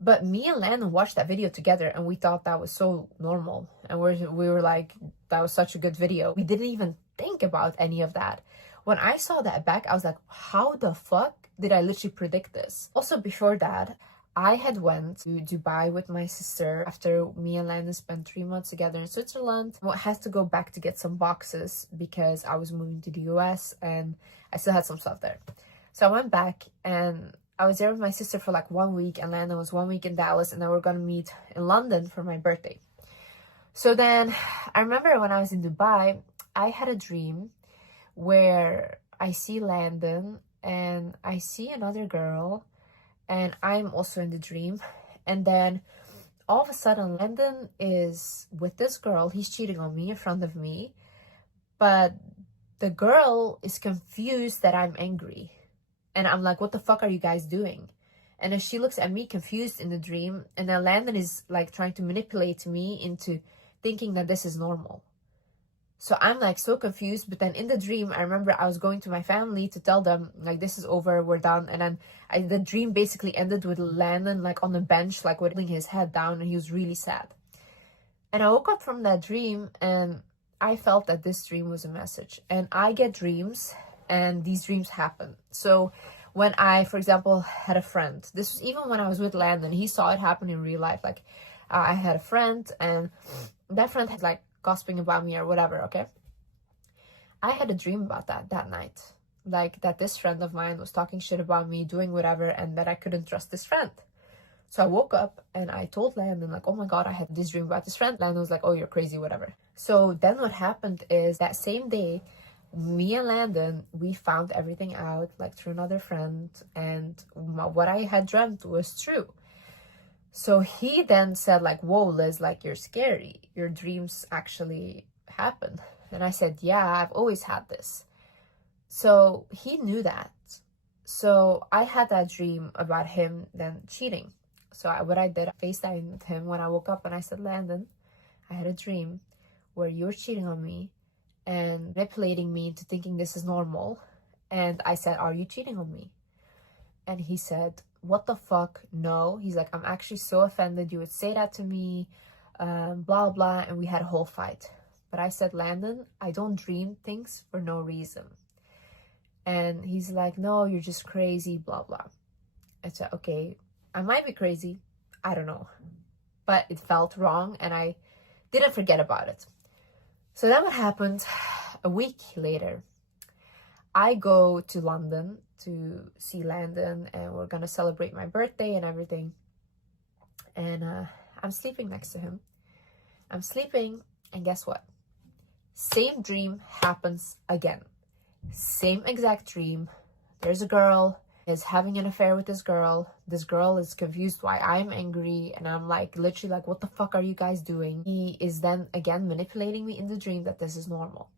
But me and Landon watched that video together and we thought that was so normal. And we were like, that was such a good video. We didn't even think about any of that. When I saw that back, I was like, how the fuck did I literally predict this? Also, before that, I had went to Dubai with my sister after me and Landon spent 3 months together in Switzerland. I had to go back to get some boxes because I was moving to the US and I still had some stuff there. So I went back and I was there with my sister for like 1 week, and Landon was 1 week in Dallas, and then we're gonna meet in London for my birthday. So then I remember when I was in Dubai, I had a dream where I see Landon and I see another girl, and I'm also in the dream. And then all of a sudden, Landon is with this girl. He's cheating on me in front of me, but the girl is confused that I'm angry. And I'm like, what the fuck are you guys doing? And then she looks at me confused in the dream. And then Landon is like trying to manipulate me into thinking that this is normal. So I'm like so confused. But then in the dream, I remember I was going to my family to tell them like, this is over, we're done. And then the dream basically ended with Landon like on the bench, like holding his head down, and he was really sad. And I woke up from that dream and I felt that this dream was a message. And I get dreams and these dreams happen. So when I, for example, had a friend, this was even when I was with Landon, he saw it happen in real life. Like I had a friend and that friend had like gossiping about me or whatever, okay? I had a dream about that night. Like that this friend of mine was talking shit about me, doing whatever, and that I couldn't trust this friend. So I woke up and I told Landon like, oh my God, I had this dream about this friend. Landon was like, oh, you're crazy, whatever. So then what happened is that same day, me and Landon, we found everything out like through another friend, and what I had dreamt was true. So he then said like, whoa, Liz, like you're scary. Your dreams actually happen. And I said, yeah, I've always had this. So he knew that. So I had that dream about him then cheating. So what I did, I FaceTimed him when I woke up and I said, Landon, I had a dream where you were cheating on me and manipulating me into thinking this is normal. And I said, are you cheating on me? And he said, what the fuck? No. He's like, I'm actually so offended you would say that to me, blah, blah. And we had a whole fight. But I said, Landon, I don't dream things for no reason. And he's like, no, you're just crazy, blah, blah. I said, okay, I might be crazy. I don't know. But it felt wrong and I didn't forget about it. So then what happened, a week later, I go to London to see Landon and we're going to celebrate my birthday and everything. And I'm sleeping next to him. I'm sleeping and guess what? Same dream happens again. Same exact dream. There's a girl is having an affair with this girl. This girl is confused why I'm angry, and I'm like literally like, what the fuck are you guys doing? He is then again manipulating me in the dream that this is normal.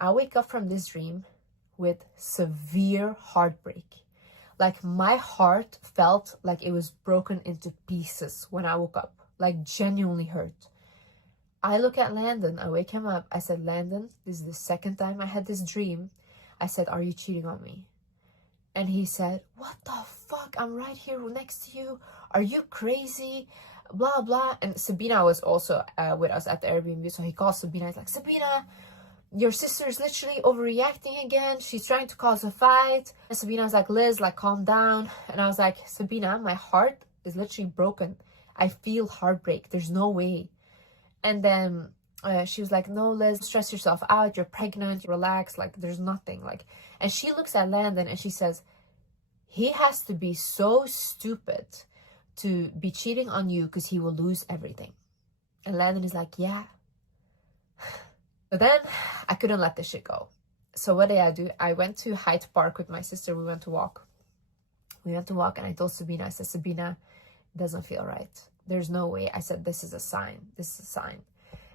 I wake up from this dream with severe heartbreak. Like my heart felt like it was broken into pieces when I woke up, like genuinely hurt. I look at Landon, I wake him up. I said, Landon, this is the second time I had this dream. I said, are you cheating on me? And he said, what the fuck? I'm right here next to you. Are you crazy? Blah, blah. And Sabina was also with us at the Airbnb. So he calls Sabina. He's like, Sabina, your sister's literally overreacting again. She's trying to cause a fight. And Sabina's like, Liz, like, calm down. And I was like, Sabina, my heart is literally broken. I feel heartbreak. There's no way. And then she was like, no, Liz, stress yourself out. You're pregnant. Relax. Like, there's nothing. Like, and she looks at Landon and she says, he has to be so stupid to be cheating on you because he will lose everything. And Landon is like, yeah. But then I couldn't let this shit go. So what did I do? I went to Hyde Park with my sister. We went to walk. And I told Sabina, I said, Sabina, it doesn't feel right. There's no way. I said, this is a sign. This is a sign.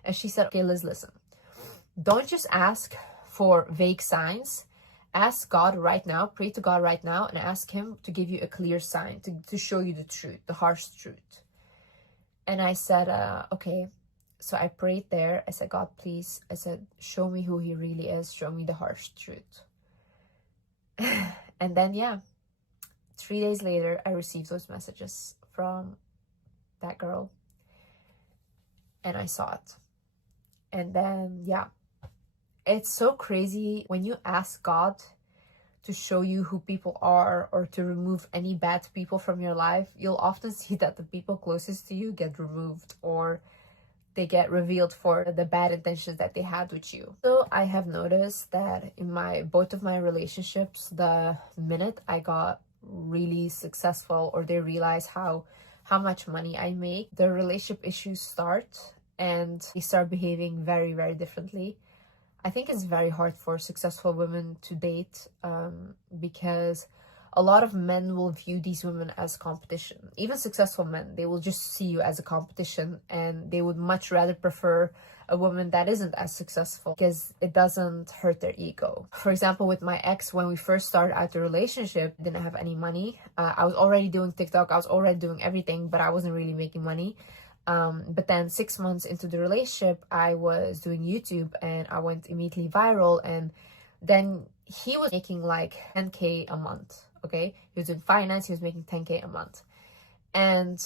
And she said, okay, Liz, listen. Don't just ask for vague signs. Ask God right now. Pray to God right now and ask him to give you a clear sign, to show you the truth, the harsh truth. And I said, okay. So I prayed there. I said, God, please. I said, show me who he really is. Show me the harsh truth. And then, yeah, 3 days later, I received those messages from that girl, and I saw it. And then, yeah, it's so crazy when you ask God to show you who people are or to remove any bad people from your life. You'll often see that the people closest to you get removed, or they get revealed for the bad intentions that they had with you. So I have noticed that in both of my relationships, the minute I got really successful, or they realize how much money I make, the relationship issues start, and they start behaving very, very differently. I think it's very hard for successful women to date, because a lot of men will view these women as competition. Even successful men, they will just see you as a competition, and they would much rather prefer a woman that isn't as successful because it doesn't hurt their ego. For example, with my ex, when we first started out the relationship, I didn't have any money. I was already doing TikTok, I was already doing everything, but I wasn't really making money. But then 6 months into the relationship, I was doing YouTube and I went immediately viral, and then he was making like 10K a month. Okay, he was doing finance, he was making 10K a month, and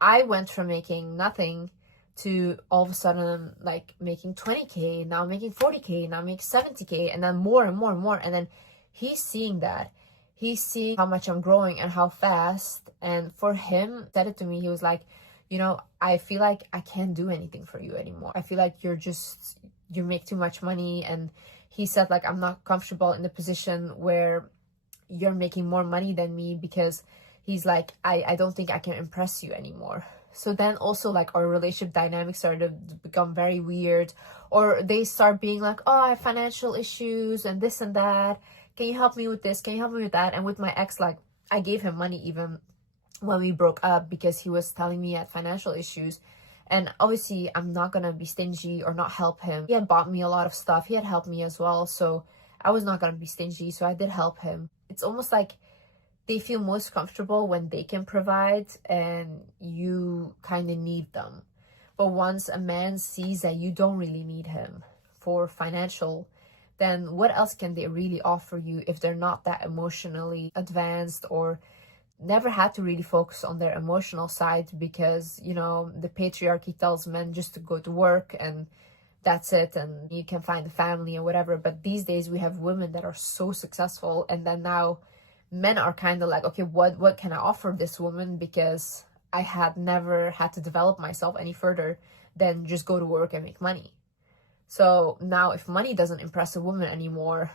I went from making nothing to all of a sudden like making 20K, now making 40K, now making 70K, and then more and more and more. And then he's seeing that, he's seeing how much I'm growing and how fast. And for him, said it to me, he was like, you know, I feel like I can't do anything for you anymore. I feel like you make too much money. And he said, like, I'm not comfortable in the position where you're making more money than me, because he's like, I don't think I can impress you anymore. So then also like our relationship dynamics started to become very weird, or they start being like, oh, I have financial issues and this and that. Can you help me with this? Can you help me with that? And with my ex, like, I gave him money even when we broke up, because he was telling me he had financial issues. And obviously I'm not gonna be stingy or not help him. He had bought me a lot of stuff, he had helped me as well, so I was not gonna be stingy, so I did help him. It's almost like they feel most comfortable when they can provide and you kind of need them. But once a man sees that you don't really need him for financial, then what else can they really offer you if they're not that emotionally advanced, or never had to really focus on their emotional side, because, you know, the patriarchy tells men just to go to work and that's it, and you can find a family and whatever. But these days we have women that are so successful, and then now men are kind of like, okay, what can I offer this woman, because I had never had to develop myself any further than just go to work and make money. So now if money doesn't impress a woman anymore,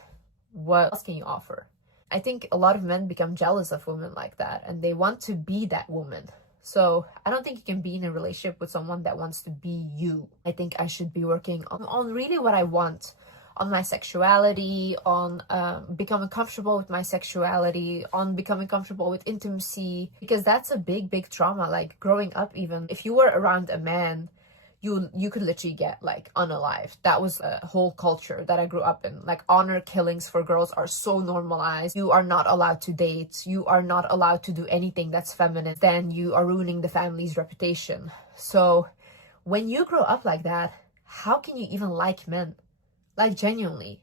what else can you offer? I think a lot of men become jealous of women like that, and they want to be that woman. So I don't think you can be in a relationship with someone that wants to be you. I think I should be working on really what I want, on my sexuality, on becoming comfortable with my sexuality, on becoming comfortable with intimacy, because that's a big trauma. Like growing up, even if you were around a man, you could literally get like unalived. That was a whole culture that I grew up in. Like honor killings for girls are so normalized. You are not allowed to date. You are not allowed to do anything that's feminine. Then you are ruining the family's reputation. So when you grow up like that, how can you even like men? Like genuinely,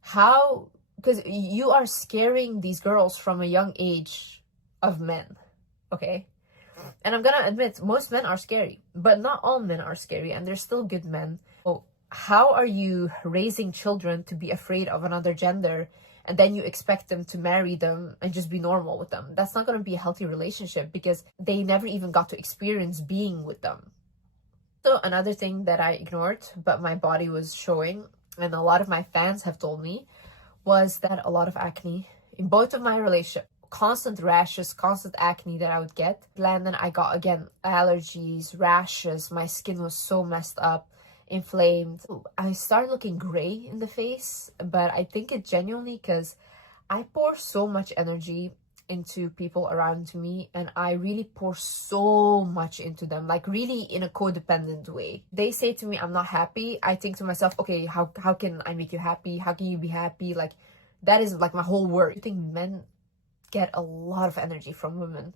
how? Because you are scaring these girls from a young age of men, okay? And I'm gonna admit, most men are scary, but not all men are scary, and there's still good men. So how are you raising children to be afraid of another gender, and then you expect them to marry them and just be normal with them? That's not gonna be a healthy relationship, because they never even got to experience being with them. So another thing that I ignored, but my body was showing, and a lot of my fans have told me, was that a lot of acne in both of my relationships. Constant rashes, constant acne that I would get. And then I got, again, allergies, rashes. My skin was so messed up, inflamed. I started looking gray in the face, but I think it's genuinely because I pour so much energy into people around me, and I really pour so much into them, like really in a codependent way. They say to me, I'm not happy. I think to myself, okay, how can I make you happy? How can you be happy? Like, that is like my whole world. I think men get a lot of energy from women.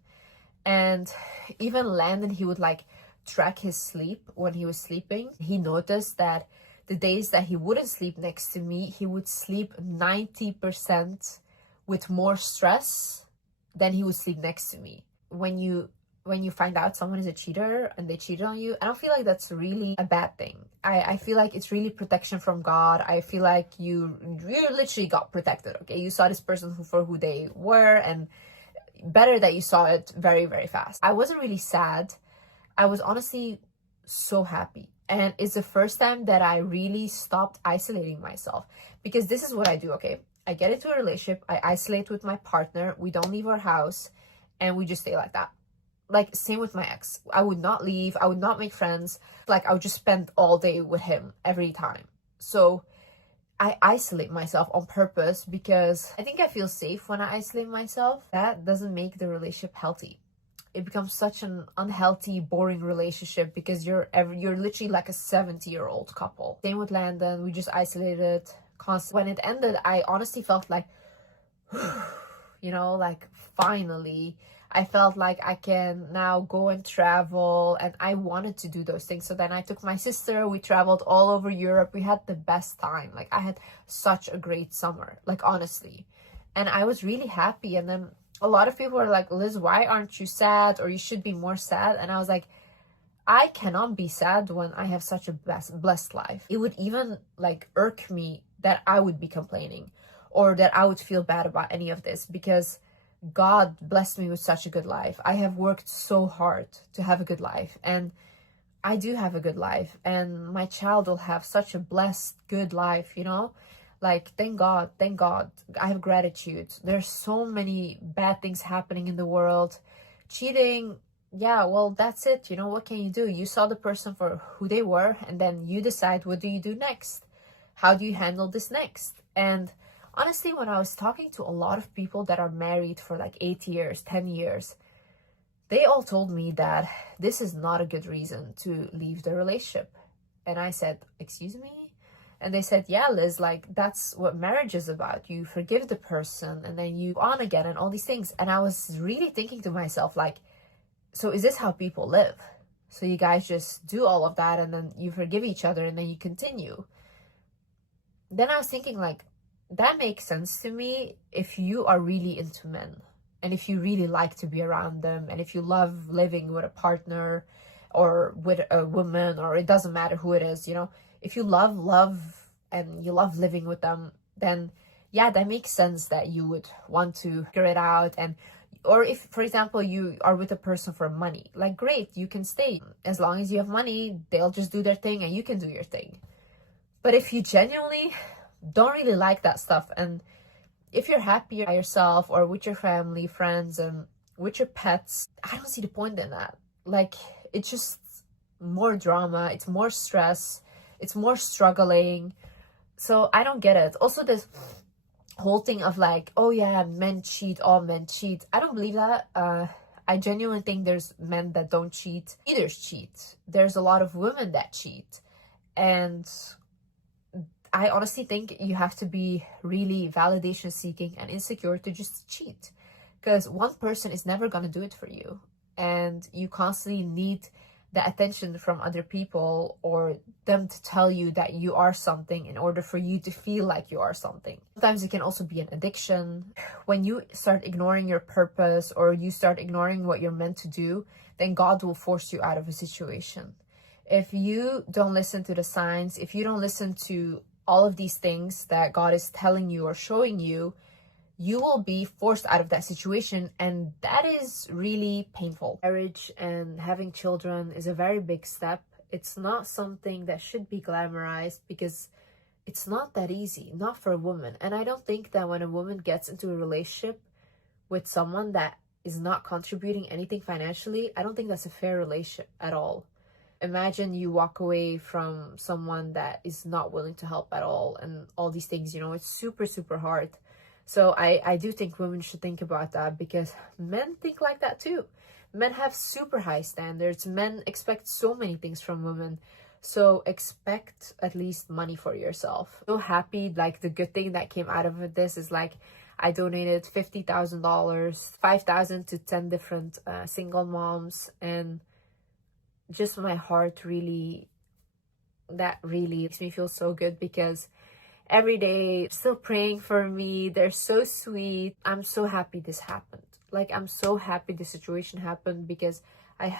And even Landon, he would like track his sleep when he was sleeping. He noticed that the days that he wouldn't sleep next to me, he would sleep 90% with more stress then he would sleep next to me. When you find out someone is a cheater and they cheated on you, I don't feel like that's really a bad thing. I feel like it's really protection from God. I feel like you literally got protected, okay? You saw this person for who they were, and better that you saw it very, very fast. I wasn't really sad. I was honestly so happy. And it's the first time that I really stopped isolating myself, because this is what I do, okay? I get into a relationship, I isolate with my partner, we don't leave our house, and we just stay like that. Like, same with my ex. I would not leave, I would not make friends. Like, I would just spend all day with him every time. So I isolate myself on purpose because I think I feel safe when I isolate myself. That doesn't make the relationship healthy. It becomes such an unhealthy, boring relationship because you're literally like a 70-year-old couple. Same with Landon, we just isolated constantly. When it ended, I honestly felt like, you know, like finally, I felt like I can now go and travel, and I wanted to do those things. So then I took my sister, we traveled all over Europe. We had the best time. Like, I had such a great summer, like, honestly. And I was really happy. And then a lot of people were like, Liz, why aren't you sad? Or you should be more sad. And I was like, I cannot be sad when I have such a blessed life. It would even like irk me that I would be complaining or that I would feel bad about any of this, because God blessed me with such a good life. I have worked so hard to have a good life, and I do have a good life, and my child will have such a blessed, good life, you know? Like, thank God, thank God. I have gratitude. There's so many bad things happening in the world. Cheating, yeah, well, that's it. You know, what can you do? You saw the person for who they were, and then you decide, what do you do next? How do you handle this next? And honestly, when I was talking to a lot of people that are married for like 8 years, 10 years, they all told me that this is not a good reason to leave the relationship. And I said, excuse me? And they said, yeah, Liz, like, that's what marriage is about. You forgive the person and then you go on again and all these things. And I was really thinking to myself, like, so is this how people live? So you guys just do all of that and then you forgive each other and then you continue. Then I was thinking, like, that makes sense to me if you are really into men and if you really like to be around them and if you love living with a partner or with a woman, or it doesn't matter who it is, you know. If you love and you love living with them, then yeah, that makes sense that you would want to figure it out. And or if, for example, you are with a person for money, like, great, you can stay. As long as you have money, they'll just do their thing and you can do your thing. But if you genuinely don't really like that stuff, and if you're happy by yourself or with your family, friends, and with your pets, I don't see the point in that. Like, it's just more drama, it's more stress, it's more struggling. So I don't get it. Also, this whole thing of like, oh yeah, men cheat, all men cheat. I don't believe that. I genuinely think there's men that don't cheat. Leaders cheat. There's a lot of women that cheat. And I honestly think you have to be really validation seeking and insecure to just cheat. Because one person is never going to do it for you. And you constantly need the attention from other people or them to tell you that you are something in order for you to feel like you are something. Sometimes it can also be an addiction. When you start ignoring your purpose or you start ignoring what you're meant to do, then God will force you out of a situation. If you don't listen to the signs, if you don't listen to all of these things that God is telling you or showing you, you will be forced out of that situation, and that is really painful. Marriage and having children is a very big step. It's not something that should be glamorized because it's not that easy, not for a woman. And I don't think that when a woman gets into a relationship with someone that is not contributing anything financially, I don't think that's a fair relationship at all. Imagine you walk away from someone that is not willing to help at all and all these things, you know, it's super, super hard. So I do think women should think about that, because men think like that too. Men have super high standards. Men expect so many things from women. So expect at least money for yourself. So happy, like, the good thing that came out of this is like I donated $50,000, $5,000 to 10 different single moms, and just my heart really, that really makes me feel so good, because every day still praying for me. They're so sweet. I'm so happy this happened. Like, I'm so happy the situation happened, because I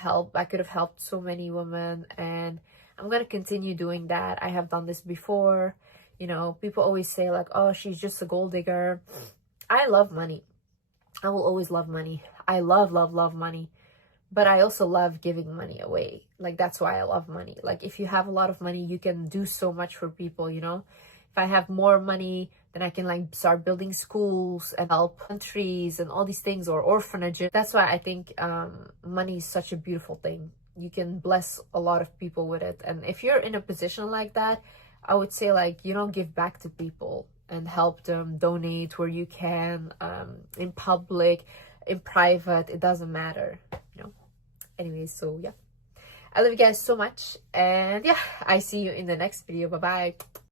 could have helped so many women, and I'm gonna continue doing that. I have done this before. You know, people always say like, oh, she's just a gold digger. I love money. I will always love money. I love money. But I also love giving money away. Like, that's why I love money. Like, if you have a lot of money, you can do so much for people, you know? If I have more money, then I can like start building schools and help countries and all these things, or orphanages. That's why I think money is such a beautiful thing. You can bless a lot of people with it. And if you're in a position like that, I would say like, you know, give back to people and help them, donate where you can, in public, in private, it doesn't matter, you know. Anyways, so yeah, I love you guys so much, and yeah, I see you in the next video. Bye bye.